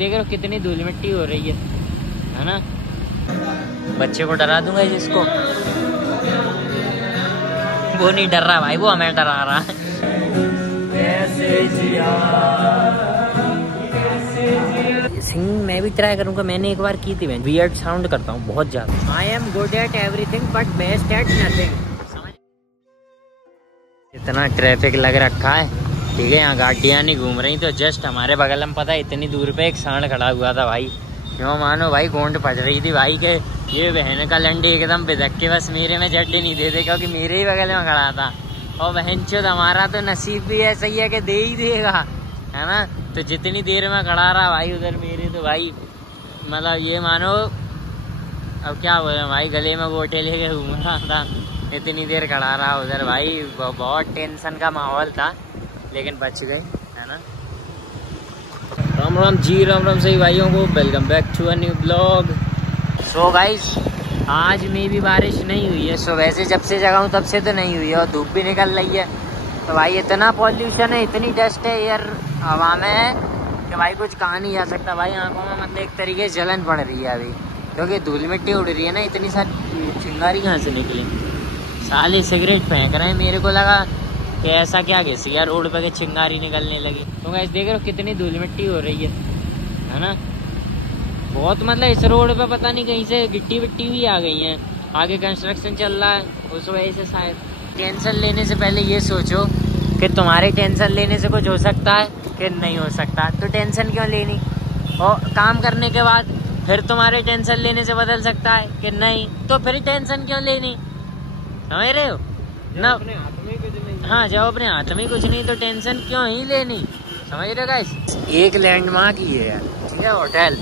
देख रहे हो कितनी धूल मिट्टी हो रही है ना। बच्चे को डरा दूंगा जिसको, वो नहीं डर रहा भाई, वो हमें डरा रहा है। सिंगिंग मैं भी ट्राई करूंगा, मैंने एक बार की थी। मैं वियर्ड साउंड करता हूँ बहुत ज्यादा। I am good at everything but best at nothing. इतना ट्रैफिक लग रखा है, ठीक है, यहाँ गाड़ियाँ नहीं घूम रही। तो जस्ट हमारे बगल में पता है इतनी दूर पे एक सांड खड़ा हुआ था भाई, क्यों मानो भाई गोंड फट रही थी भाई के ये बहन का लंडी एकदम बिदक के बस मेरे में जड्डी नहीं देते, क्योंकि मेरे ही बगल में खड़ा था। और बहन चोद हमारा तो नसीब भी ऐसा ही है कि दे ही देगा, है ना। तो जितनी देर में खड़ा रहा भाई उधर मेरे तो भाई मतलब ये मानो अब क्या बोले भाई, गले में गोटे लेके घूम रहा था, इतनी देर खड़ा रहा उधर भाई। बहुत टेंशन का माहौल था लेकिन बच गए, है ना। राम राम जी, राम राम सही भाइयों को, welcome back to a new blog. So guys आज में भी बारिश नहीं हुई है। सो वैसे जब से जगा हूँ तब से तो नहीं हुई है, और धूप भी निकल रही है। तो भाई इतना पॉल्यूशन है, इतनी डस्ट है एयर हवा में कि भाई कुछ कहा नहीं जा सकता भाई। आंखों में मतलब एक तरीके से जलन पड़ रही है अभी, क्योंकि धूल मिट्टी उड़ रही है ना। इतनी सारी चिंगारी कहाँ से निकली, साले सिगरेट फेंक रहे हैं। मेरे को लगा कि ऐसा क्या कैसे यार रोड पे के चिंगारी निकलने लगी। तो गाइस देख रहे हो कितनी धूल मिट्टी हो रही है ना। बहुत मतलब इस रोड पे पता नहीं कहीं से गिट्टी विट्टी भी आ गई है। आगे कंस्ट्रक्शन चल रहा है, उस वजह से शायद। टेंशन लेने से पहले ये सोचो कि तुम्हारे टेंशन लेने से कुछ हो सकता है कि नहीं हो सकता, तो टेंशन क्यों लेनी। और काम करने के बाद फिर तुम्हारे टेंशन लेने से बदल सकता है कि नहीं, तो फिर टेंशन क्यों लेनी, समझ रहे हो ना। हाँ जब अपने हाथ में कुछ नहीं तो टेंशन क्यों ही लेनी, समझ रहे हो गाइस। एक लैंडमार्क ही है यार, ठीक है, होटल।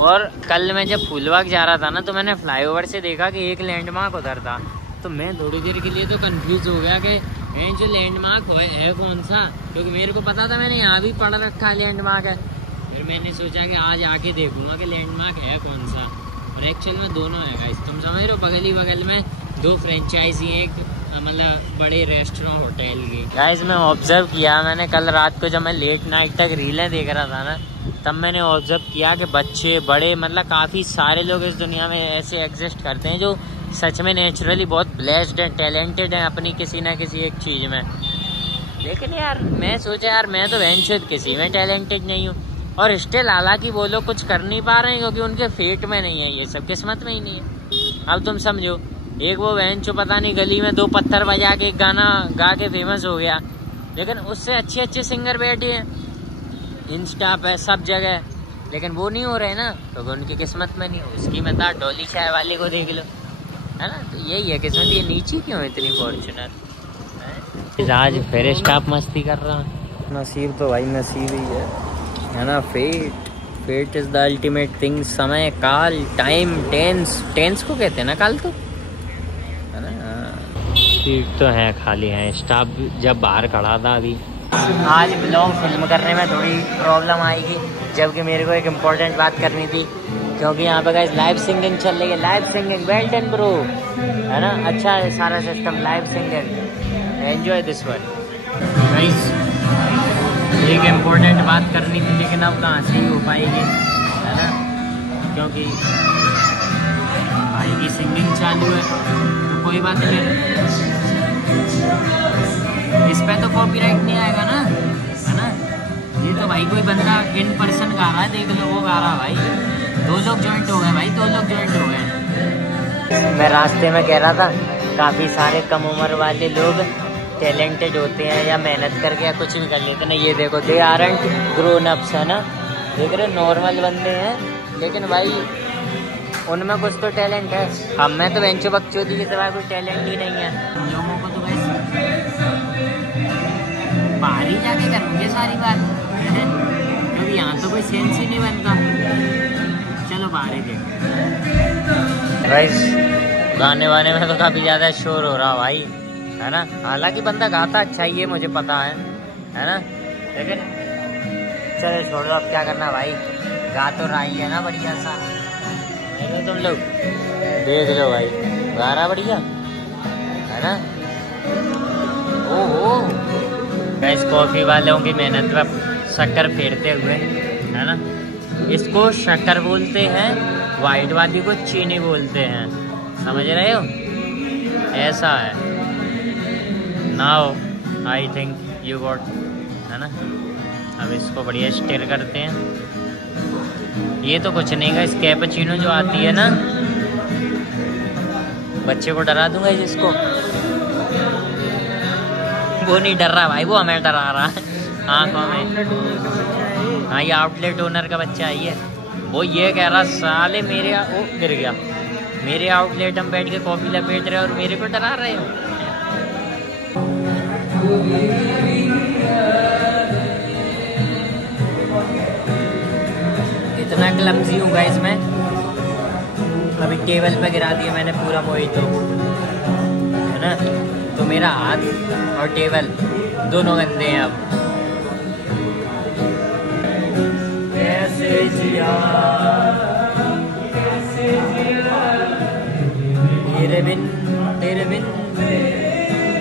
और कल मैं जब फूलबाग जा रहा था ना, तो मैंने फ्लाईओवर से देखा कि एक लैंडमार्क उधर था। तो मैं थोड़ी देर के लिए तो कंफ्यूज हो गया कि ये जो लैंडमार्क है कौन सा, क्योंकि मेरे को पता था, मैंने यहाँ भी पढ़ रखा है लैंडमार्क है। फिर मैंने सोचा कि आज आके देखूंगा कि लैंडमार्क है कौन सा। और एक्चुअल में दोनों है गाइस, तुम समझ रहे हो। बगल ही बगल में दो फ्रेंचाइजी, एक मतलब बड़े रेस्टोरेंट होटल की। गाइस मैं ऑब्जर्व किया, मैंने कल रात को जब मैं लेट नाइट तक रीलें देख रहा था ना, तब मैंने ऑब्जर्व किया कि बच्चे बड़े मतलब काफ़ी सारे लोग इस दुनिया में ऐसे एग्जिस्ट करते हैं जो सच में नेचुरली बहुत ब्लेस्ड हैं, टैलेंटेड हैं अपनी किसी ना किसी एक चीज़ में। लेकिन यार मैं सोचा यार मैं तो वेंचुद किसी में टैलेंटेड नहीं हूँ। और स्टिल हालांकि वो लोग कुछ कर नहीं पा रहे हैं क्योंकि उनके फेट में नहीं है, ये सब किस्मत में ही नहीं है। अब तुम समझो, एक वो वैन जो पता नहीं गली में दो पत्थर बजा के गाना गा के फेमस हो गया, लेकिन उससे अच्छे अच्छे सिंगर बैठे हैं इंस्टा पे सब जगह, लेकिन वो नहीं हो रहे ना, तो उनकी किस्मत में नहीं हो। उसकी मता डोली चाय वाले को देख लो, है ना। तो यही है किस्मत, ये नीची क्यों है इतनी फॉर्चुनर। आज फिर स्टाफ मस्ती कर रहा है। नसीब तो भाई नसीब ही है ना। Fate is the ultimate thing. समय, काल, टाइम, टेंस को कहते हैं ना काल, तो है ना। सीट तो है खाली है, स्टाफ जब बाहर खड़ा था अभी। आज ब्लॉग फिल्म करने में थोड़ी प्रॉब्लम आएगी, जबकि मेरे को एक इम्पोर्टेंट बात करनी थी, क्योंकि यहाँ पे गाइस लाइव सिंगिंग चल रही है। Live singing well done bro, है ना। अच्छा है सारा system, live singing, enjoy this one guys. एक इम्पोर्टेंट बात करनी थी, लेकिन अब कहाँ से ही हो पाएगी, है ना, क्योंकि भाई की सिंगिंग चालू है। तो कोई बात नहीं, इस पे तो कॉपीराइट नहीं आएगा ना, है ना। ये तो भाई कोई बंदा इन पर्सन गा रहा है, देख लो वो गा रहा है भाई। दो लोग ज्वाइंट हो गए भाई, दो लोग ज्वाइंट हो गए। मैं रास्ते में कह रहा था काफ़ी सारे कम उम्र वाले लोग टैलेंटेड होते हैं या मेहनत करके या कुछ भी कर लेते हैं ना। ये देखो, दे आरंट ग्रोन अप्स, है ना। देख रहे नॉर्मल बंदे हैं, लेकिन भाई उनमें कुछ तो टैलेंट है। हम में तो बेंचो बकचोदी के सिवाय कोई टैलेंट ही नहीं है। उन लोगों को तो बस बाहर ही जाके करेंगे सारी बात, क्योंकि यहाँ तो कोई सेंस ही नहीं बनता। चलो बाहर ही देखो गाइस। गाने वाने में तो काफ़ी ज़्यादा शोर हो रहा भाई, है ना। हालांकि बंदा गाता अच्छा ही है, मुझे पता है ना। लेकिन चलो छोड़ो, अब क्या करना भाई, गा तो रहा ही है ना बढ़िया सा। तुम लोग देख लो भाई, गा रहा बढ़िया, है ना। ओहो गाइस, कॉफी वालों की मेहनत पर शक्कर फेरते हुए, है ना। इसको शक्कर बोलते हैं, वाइट वाली को चीनी बोलते हैं, समझ रहे हो? ऐसा है। Now I think you got, है ना? अब इसको बढ़िया स्टिर करते हैं। ये तो कुछ नहीं है, कैपुचिनो जो आती है ना, बच्चे को डरा दूंगा जिसको, वो नहीं डर रहा भाई, वो हमें डरा रहा है आँखों में। हाँ, ये आउटलेट ओनर का बच्चा है ये। वो ये कह रहा साले मेरे, वो गिर गया, मेरे आउटलेट हम बैठ के कॉफी लपेट रहे और मेरे को डरा रहे हो। इतना क्लमजी हूँ गाइस मैं, अभी टेबल पे गिरा दिया मैंने पूरा मोहितो, है ना? तो मेरा हाथ और टेबल दोनों गंदे हैं अब। कैसे जिया तेरे बिन, तेरे बिन,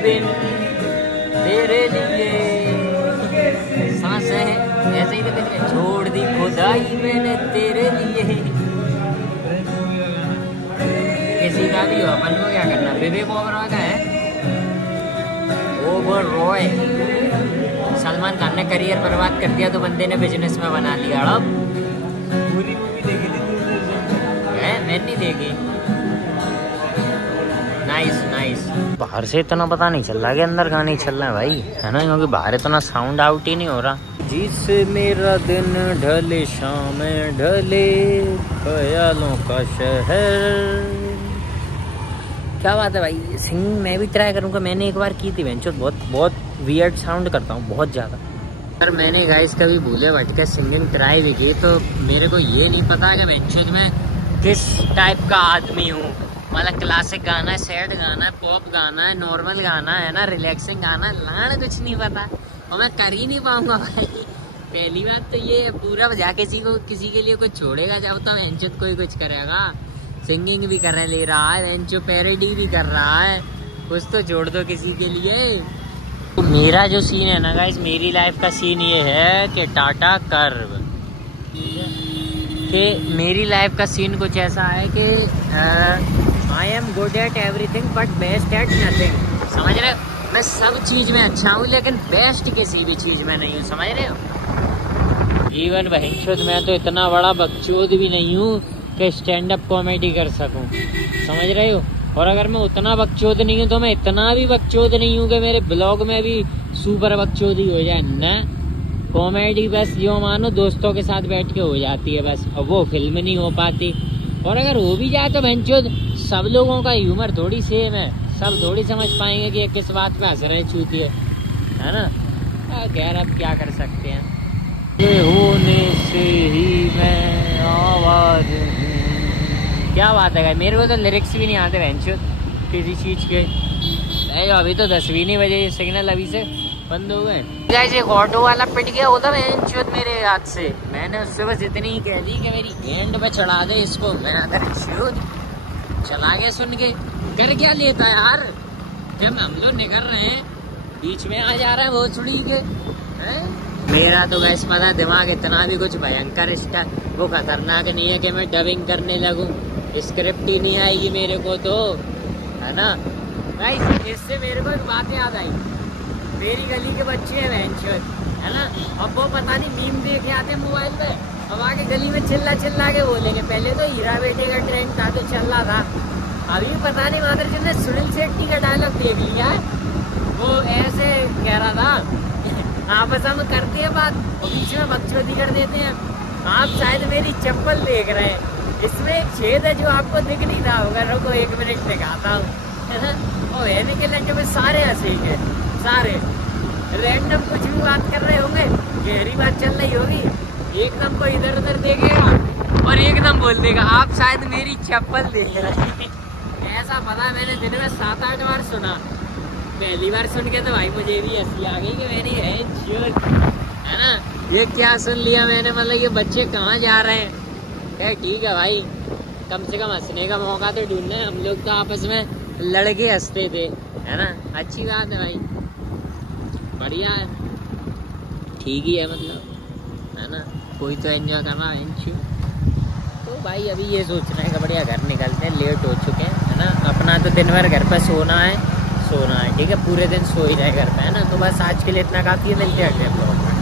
बिन तेरे लिए सांसें ऐसे ही तो छोड़ दी खुदाई मैंने तेरे लिए। किसी का भी हो, अपन को क्या करना? विवेक ओबरॉय का है, ओबरॉय। सलमान खान ने करियर बर्बाद कर दिया तो बंदे ने बिजनेस में बना लिया। अब पूरी मूवी देखी थी है? मैंने नहीं देखी। Nice nice. बाहर से इतना पता नहीं चल रहा कि अंदर गाने ही चल रहा है भाई, है ना? क्योंकि बाहर इतना साउंड आउट ही नहीं हो रहा। जिससे मेरा दिन ढले शाम ढले ख्यालों का शहर। क्या बात है भाई, सिंगिंग मैं भी ट्राई करूँगा। मैंने एक बार की थी बेंचो, बहुत वियर्ड साउंड करता हूँ, बहुत ज़्यादा। अगर मैंने गाइस कभी भूले भटके सिंगिंग ट्राई भी की तो मेरे को ये नहीं पता कि बेंचो में किस टाइप का आदमी हूँ। मतलब क्लासिक गाना है, सैड गाना है, पॉप गाना है, नॉर्मल गाना है ना, रिलैक्सिंग गाना, लाना कुछ नहीं पता और मैं कर ही नहीं पाऊंगा भाई। पहली बात तो ये पूरा बजा किसी के लिए कुछ छोड़ेगा जब तो बेंचो कोई कुछ करेगा। सिंगिंग भी कर ले रहा है बेंचो, पैरोडी भी कर रहा है, कुछ तो जोड़ दो किसी के लिए। तो मेरा जो सीन है ना गाइस, मेरी लाइफ का सीन ये है कि टाटा कर्व, कि मेरी लाइफ का सीन कुछ ऐसा है कि I am good at everything but best at nothing. समझ रहे हो? मैं सब चीज में अच्छा हूँ लेकिन बेस्ट किसी भी चीज में नहीं हूँ। समझ रहे हो? इवन बहनचोद मैं तो इतना बड़ा बकचोद भी नहीं हूँ कि स्टैंड अप कॉमेडी कर सकूं। समझ रहे हो? और अगर मैं उतना बकचोद नहीं हूँ तो मैं इतना भी बकचोद नहीं हूँ कि मेरे ब्लॉग में भी सुपर बकचोदी हो जाए ना। कॉमेडी बस जो मानो दोस्तों के साथ बैठ के हो जाती है बस, और वो फिल्म नहीं हो पाती। और अगर हो भी जाए तो बहनचोद सब लोगों का ह्यूमर थोड़ी सेम है, सब थोड़ी समझ पाएंगे कि किस बात पे हंस रहे चूतिए, है ना? खैर अब क्या कर सकते हैं। ये होने से ही मैं आवाज हूँ। क्या बात है, मेरे को तो लिरिक्स भी नहीं आते बहनचोद किसी चीज के। अभी तो 10 भी नहीं बजे, सिग्नल अभी से बंद हो गए। गाइस एक ऑटो वाला पिट गया होता बहनचोद मेरे हाथ से। मैंने उससे बस इतनी ही कह दी कि मेरी एंड पे चढ़ा दे इसको। मैं अगर चला गया सुन के, कर क्या लेता यार? जब हम लोग निकल रहे हैं बीच में आ जा रहा है वो छुड़ी के। मेरा तो गैस पता दिमाग इतना भी कुछ भयंकर वो खतरनाक नहीं है कि मैं डबिंग करने लगूं। स्क्रिप्ट ही नहीं आएगी मेरे को तो, है ना गाइस? इससे मेरे को एक बात याद आई। मेरी गली के बच्चे हैं बहनचोद, है ना? अब वो पता नहीं मीम देखे आते मोबाइल पे, अब आके गली में चिल्ला के बोलेंगे। पहले तो हीरा बेटे का ट्रेंड था तो चल रहा था, अभी पता नहीं मादर जी ने सुनील शेट्टी का डायलॉग देख लिया है। वो ऐसे कह रहा था आपस में करते हैं बात और बीच में बकचोदी कर देते हैं। आप शायद मेरी चप्पल देख रहे हैं, इसमें एक छेद है जो आपको दिख नहीं रहा होगा। रुको 1 मिनट दिखाता हूँ, है ना? और रहने के लगे में सारे हंसेंगे, सारे रैंडम कुछ भी बात कर रहे होंगे, गहरी बात चल रही होगी, एकदम को इधर उधर देखेगा और एकदम बोल देगा आप शायद मेरी चप्पल देख रहे हैं। ऐसा पता मैंने दिन में 7-8 बार सुना। पहली बार सुन के तो भाई मुझे भी हंसी आ गई कि मेरी है ना, ये क्या सुन लिया मैंने, मतलब ये बच्चे कहाँ जा रहे हैं। ठीक है भाई, कम से कम हंसने का मौका तो ढूंढना है। हम लोग तो आपस में लड़के हंसते थे, है ना? अच्छी बात है भाई, बढ़िया है, ठीक ही है मतलब, है ना? कोई तो एंजॉय करना है। तो भाई अभी ये सोचना है कि बढ़िया घर निकलते हैं, लेट हो चुके हैं है ना। अपना तो दिन भर घर पर सोना है ठीक है, पूरे दिन सो ही रहे घर पे है ना। तो बस आज के लिए इतना काफ़ी है, मिलते हैं अगले ब्लॉग में।